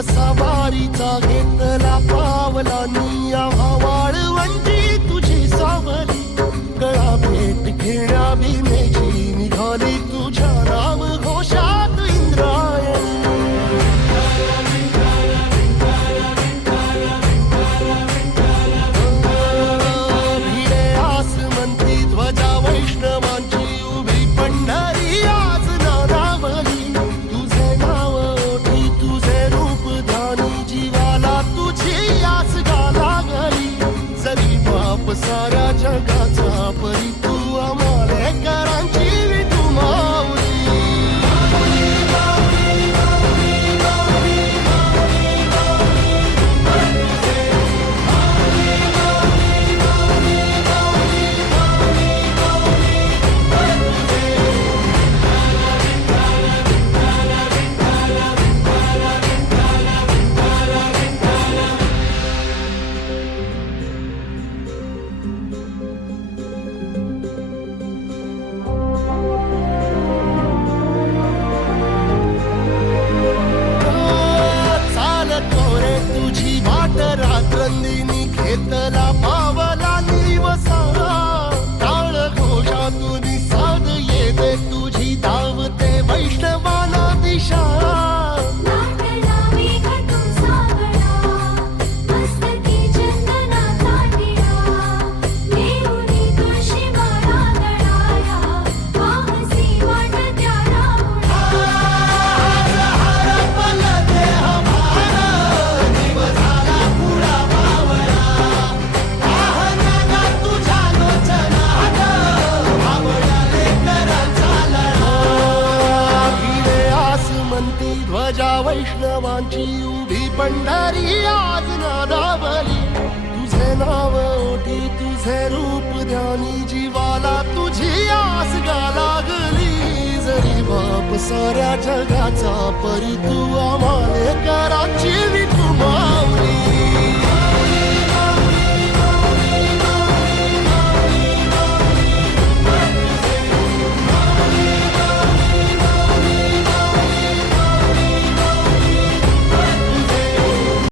वसा वारीचा घेतला पावला निया वाळवंटी तुझी सावली गळा भेट घेण्या भीमेची निघाली तुझ्या नाम घोषात इंद्रायणी भिडे आसमंती ध्वजा वैष्णवांची उभी पंढरी आज नारावली तुझे नाव ओठी तुझे रूप ध्यानी जीवाला तुझी आस गाला गली जरी बाप साऱ्या जगाचा परी तू आमालेकरांची विठू माऊली रात्रंदिनी घेतला पावला निवसा टाळ घोषातून साध येते तुझी धावते वैष्णवाला दिशा ध्वजा वैष्णवांची उभी पंढरी आज नादावली तुझे नाव ओठी तुझे रूप ध्यानी जीवाला तुझी आस लागली जरी बाप साऱ्या जगाचा परी तू आमालेकरांची विठू माऊली